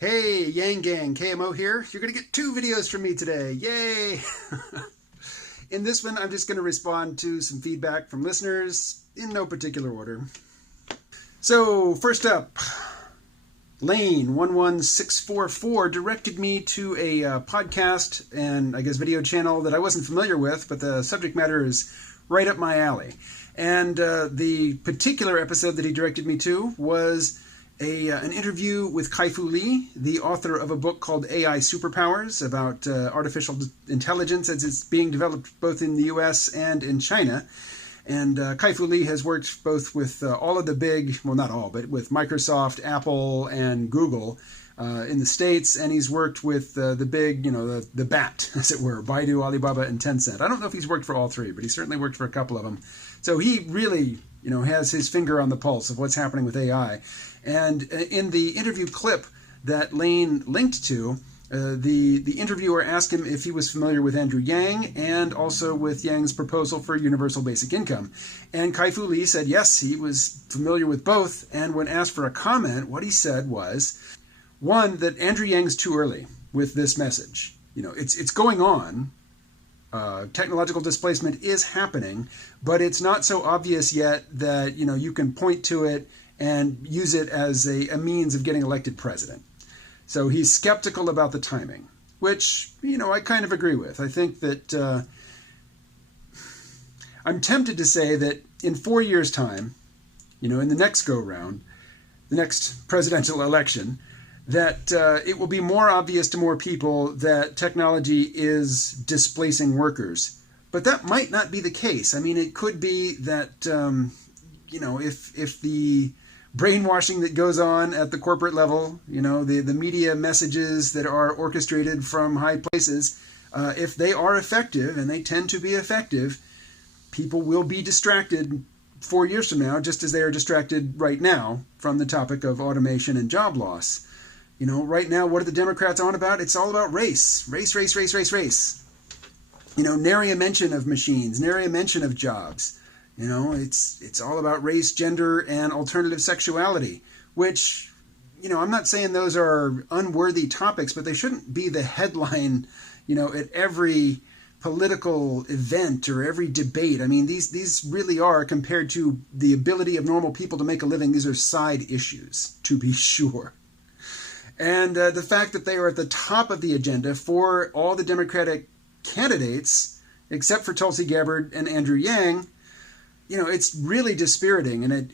Hey, Yang Gang, KMO here. You're going to get two videos from me today. Yay! In this one, I'm just going to respond to some feedback from listeners in no particular order. So, first up, Lane11644 directed me to a podcast and I guess video channel that I wasn't familiar with, but the subject matter is right up my alley. And the particular episode that he directed me to was an interview with Kai-Fu Lee, the author of a book called AI Superpowers about artificial intelligence as it's being developed both in the US and in China. And Kai-Fu Lee has worked both with all of the big, well, not all, but with Microsoft, Apple, and Google in the States, and he's worked with the big, the BAT, as it were, Baidu, Alibaba, and Tencent. I don't know if he's worked for all three, but he certainly worked for a couple of them. So he really, has his finger on the pulse of what's happening with AI. And in the interview clip that Lane linked to, the interviewer asked him if he was familiar with Andrew Yang and also with Yang's proposal for universal basic income. And Kai-Fu Lee said yes, he was familiar with both. And when asked for a comment, what he said was, one, that Andrew Yang's too early with this message. It's going on. Technological displacement is happening, but it's not so obvious yet that you can point to it and use it as a means of getting elected president. So he's skeptical about the timing, which, I kind of agree with. I think that I'm tempted to say that in 4 years' time, in the next go-round, the next presidential election, that it will be more obvious to more people that technology is displacing workers. But that might not be the case. I mean, it could be that, if the brainwashing that goes on at the corporate level, the media messages that are orchestrated from high places, if they are effective, and they tend to be effective, people will be distracted 4 years from now, just as they are distracted right now from the topic of automation and job loss. Right now, what are the Democrats on about? It's all about race. Race, race, race, race, race. Nary a mention of machines, nary a mention of jobs. It's all about race, gender, and alternative sexuality, which, I'm not saying those are unworthy topics, but they shouldn't be the headline, at every political event or every debate. I mean, these really are, compared to the ability of normal people to make a living, these are side issues, to be sure. And the fact that they are at the top of the agenda for all the Democratic candidates, except for Tulsi Gabbard and Andrew Yang, it's really dispiriting, and it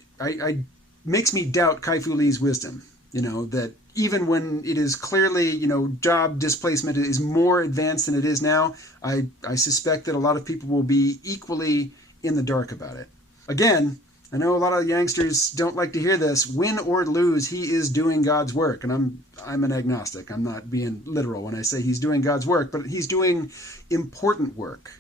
makes me doubt Kai-Fu Lee's wisdom, that even when it is clearly, job displacement is more advanced than it is now, I suspect that a lot of people will be equally in the dark about it. Again, I know a lot of youngsters don't like to hear this. Win or lose, he is doing God's work. And I'm an agnostic. I'm not being literal when I say he's doing God's work, but he's doing important work.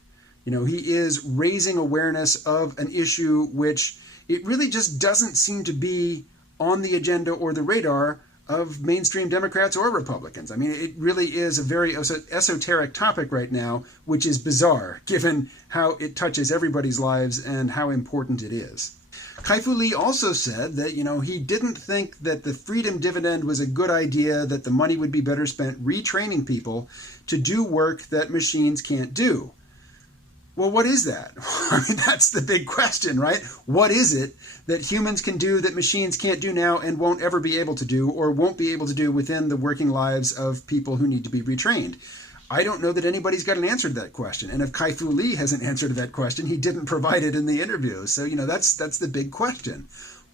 He is raising awareness of an issue which it really just doesn't seem to be on the agenda or the radar of mainstream Democrats or Republicans. I mean, it really is a very esoteric topic right now, which is bizarre given how it touches everybody's lives and how important it is. Kai-Fu Lee also said that, he didn't think that the freedom dividend was a good idea, that the money would be better spent retraining people to do work that machines can't do. Well, what is that? I mean, that's the big question, right? What is it that humans can do that machines can't do now and won't ever be able to do, or won't be able to do within the working lives of people who need to be retrained? I don't know that anybody's got an answer to that question. And if Kai-Fu Lee has an answer to that question, he didn't provide it in the interview. So, that's the big question.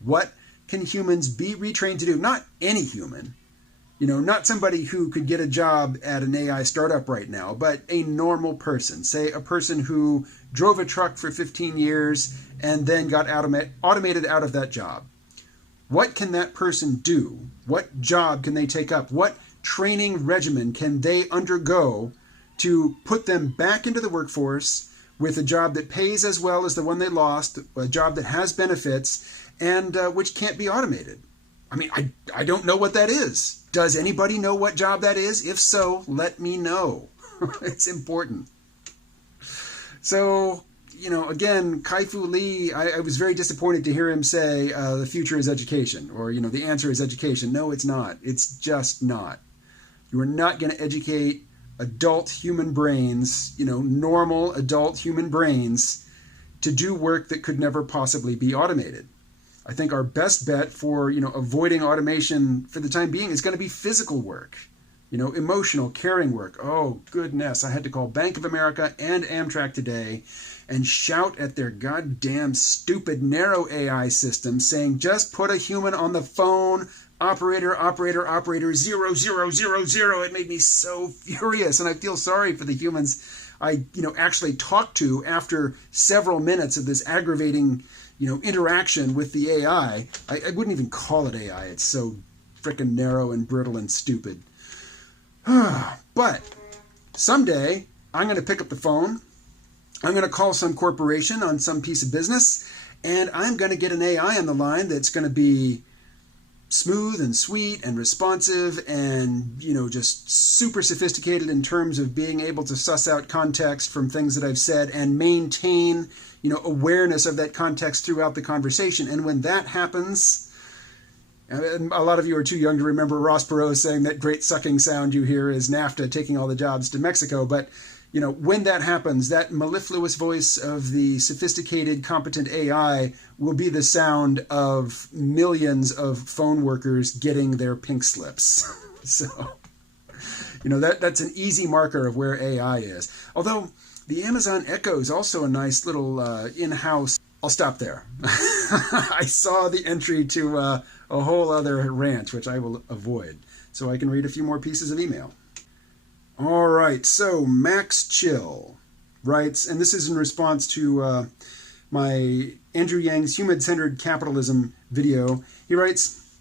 What can humans be retrained to do? Not any human. Not somebody who could get a job at an AI startup right now, but a normal person. Say a person who drove a truck for 15 years and then got automated out of that job. What can that person do? What job can they take up? What training regimen can they undergo to put them back into the workforce with a job that pays as well as the one they lost, a job that has benefits, and which can't be automated? I mean, I don't know what that is. Does anybody know what job that is? If so, let me know. It's important. So, again, Kai-Fu Lee, I was very disappointed to hear him say the future is education, or, the answer is education. No, it's not. It's just not. You are not going to educate adult human brains, normal adult human brains, to do work that could never possibly be automated. I think our best bet for, avoiding automation for the time being is going to be physical work, emotional, caring work. Oh, goodness. I had to call Bank of America and Amtrak today and shout at their goddamn stupid narrow AI system saying, just put a human on the phone, operator, 0000. It made me so furious. And I feel sorry for the humans I, actually talked to after several minutes of this aggravating, interaction with the AI. I wouldn't even call it AI. It's so frickin' narrow and brittle and stupid. But someday I'm going to pick up the phone. I'm going to call some corporation on some piece of business, and I'm going to get an AI on the line that's going to be smooth and sweet and responsive and, just super sophisticated in terms of being able to suss out context from things that I've said and maintain, awareness of that context throughout the conversation. And when that happens, a lot of you are too young to remember Ross Perot saying that great sucking sound you hear is NAFTA taking all the jobs to Mexico. But, when that happens, that mellifluous voice of the sophisticated, competent AI will be the sound of millions of phone workers getting their pink slips. So, that's an easy marker of where AI is. Although the Amazon Echo is also a nice little in-house. I'll stop there. I saw the entry to a whole other rant, which I will avoid, so I can read a few more pieces of email. All right, so Max Chill writes, and this is in response to my Andrew Yang's Human-Centered Capitalism video. He writes,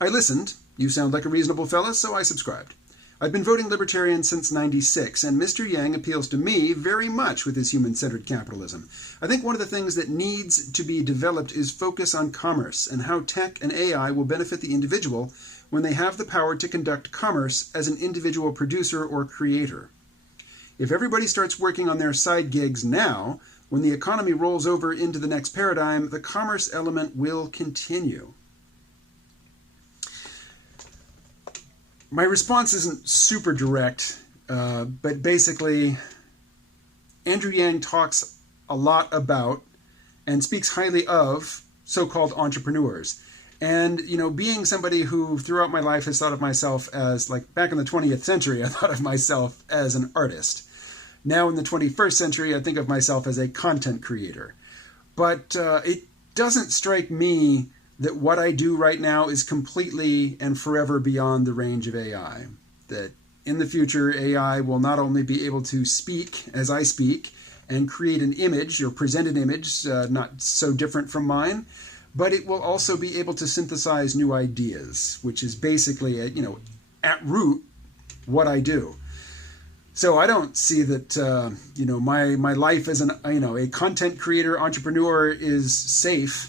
I listened. You sound like a reasonable fella, so I subscribed. I've been voting libertarian since '96, and Mr. Yang appeals to me very much with his human-centered capitalism. I think one of the things that needs to be developed is focus on commerce and how tech and AI will benefit the individual when they have the power to conduct commerce as an individual producer or creator. If everybody starts working on their side gigs now, when the economy rolls over into the next paradigm, the commerce element will continue. My response isn't super direct, but basically, Andrew Yang talks a lot about and speaks highly of so-called entrepreneurs. And, being somebody who throughout my life has thought of myself as, like back in the 20th century, I thought of myself as an artist. Now in the 21st century, I think of myself as a content creator. But it doesn't strike me that what I do right now is completely and forever beyond the range of AI. That in the future, AI will not only be able to speak as I speak and create an image or present an image not so different from mine, but it will also be able to synthesize new ideas, which is basically, at root, what I do. So I don't see that, my life as a content creator, entrepreneur is safe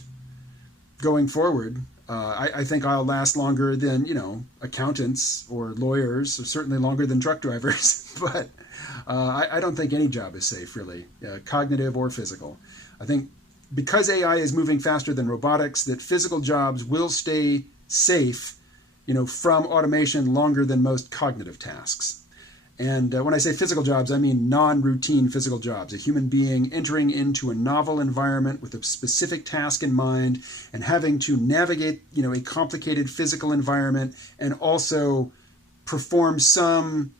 going forward. I think I'll last longer than, accountants or lawyers, or certainly longer than truck drivers. But I don't think any job is safe, really, cognitive or physical. I think because AI is moving faster than robotics, that physical jobs will stay safe, from automation longer than most cognitive tasks. And when I say physical jobs, I mean non-routine physical jobs. A human being entering into a novel environment with a specific task in mind and having to navigate, a complicated physical environment and also perform some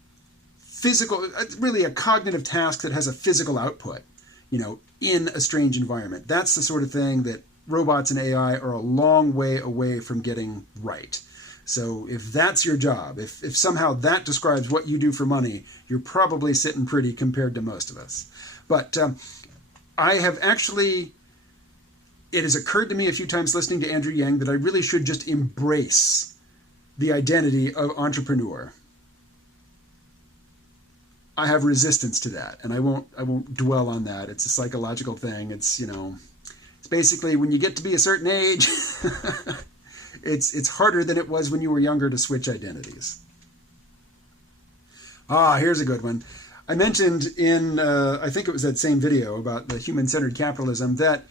physical, really a cognitive task that has a physical output, in a strange environment. That's the sort of thing that robots and AI are a long way away from getting right. So if that's your job, if somehow that describes what you do for money, you're probably sitting pretty compared to most of us. But I have actually, it has occurred to me a few times listening to Andrew Yang that I really should just embrace the identity of entrepreneur. I have resistance to that, and I won't dwell on that. It's a psychological thing. It's, it's basically when you get to be a certain age, it's harder than it was when you were younger to switch identities. Here's a good one. I mentioned in, I think it was that same video about the human-centered capitalism, that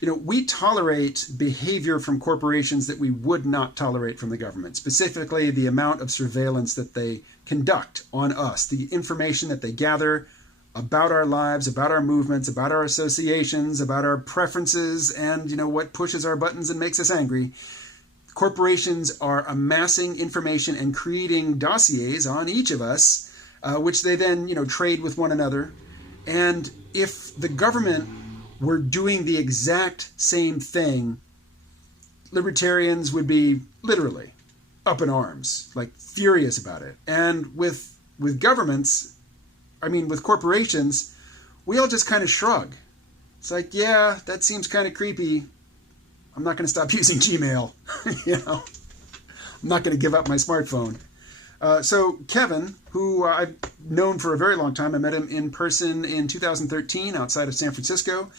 we tolerate behavior from corporations that we would not tolerate from the government, specifically the amount of surveillance that they conduct on us, the information that they gather about our lives, about our movements, about our associations, about our preferences, and what pushes our buttons and makes us angry. Corporations are amassing information and creating dossiers on each of us, which they then trade with one another. And if the government were doing the exact same thing, libertarians would be literally up in arms, like furious about it. And with governments, with corporations, we all just kind of shrug. It's like, yeah, that seems kind of creepy. I'm not going to stop using Gmail. I'm not going to give up my smartphone. So Kevin, who I've known for a very long time, I met him in person in 2013 outside of San Francisco.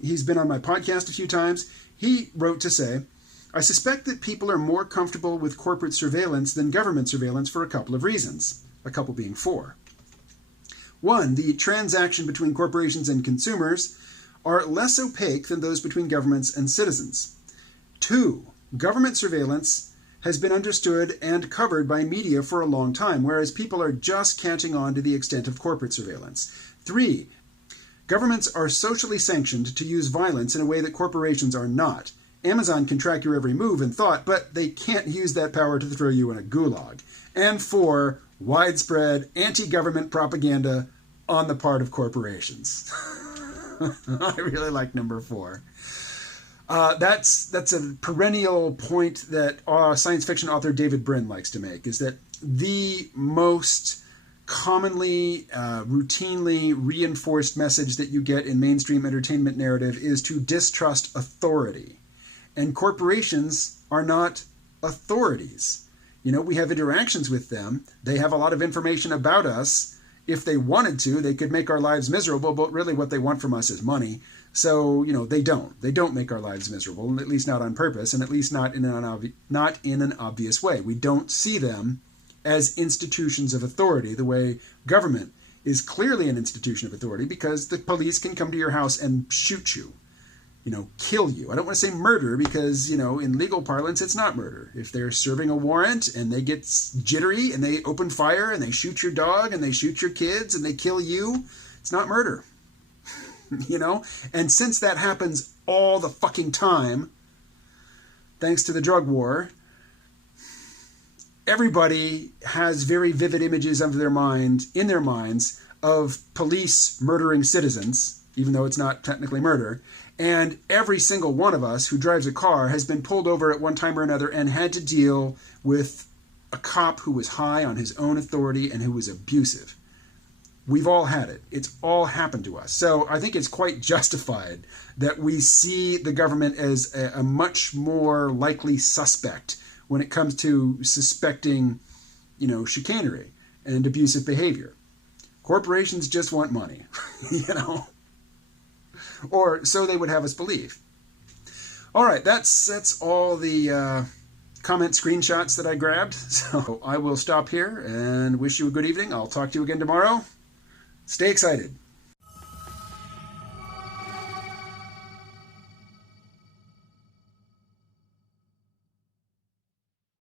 He's been on my podcast a few times. He wrote to say, I suspect that people are more comfortable with corporate surveillance than government surveillance for a couple of reasons, a couple being four. One, the transaction between corporations and consumers are less opaque than those between governments and citizens. Two, government surveillance has been understood and covered by media for a long time, whereas people are just catching on to the extent of corporate surveillance. Three, governments are socially sanctioned to use violence in a way that corporations are not. Amazon can track your every move and thought, but they can't use that power to throw you in a gulag. And four, widespread anti-government propaganda on the part of corporations. I really like number four. That's a perennial point that science fiction author David Brin likes to make, is that the most commonly, routinely reinforced message that you get in mainstream entertainment narrative is to distrust authority. And corporations are not authorities. We have interactions with them. They have a lot of information about us. If they wanted to, they could make our lives miserable, but really what they want from us is money. So, they don't. They don't make our lives miserable, at least not on purpose, and at least not in an obvious way. We don't see them as institutions of authority, the way government is clearly an institution of authority, because the police can come to your house and shoot you, kill you. I don't want to say murder because, in legal parlance, it's not murder. If they're serving a warrant and they get jittery and they open fire and they shoot your dog and they shoot your kids and they kill you, it's not murder. And since that happens all the fucking time, thanks to the drug war, everybody has very vivid images in their minds of police murdering citizens, even though it's not technically murder. And every single one of us who drives a car has been pulled over at one time or another and had to deal with a cop who was high on his own authority and who was abusive. We've all had it. It's all happened to us. So I think it's quite justified that we see the government as a much more likely suspect when it comes to suspecting, chicanery and abusive behavior. Corporations just want money, or so they would have us believe. All right, that's all the comment screenshots that I grabbed. So I will stop here and wish you a good evening. I'll talk to you again tomorrow. Stay excited.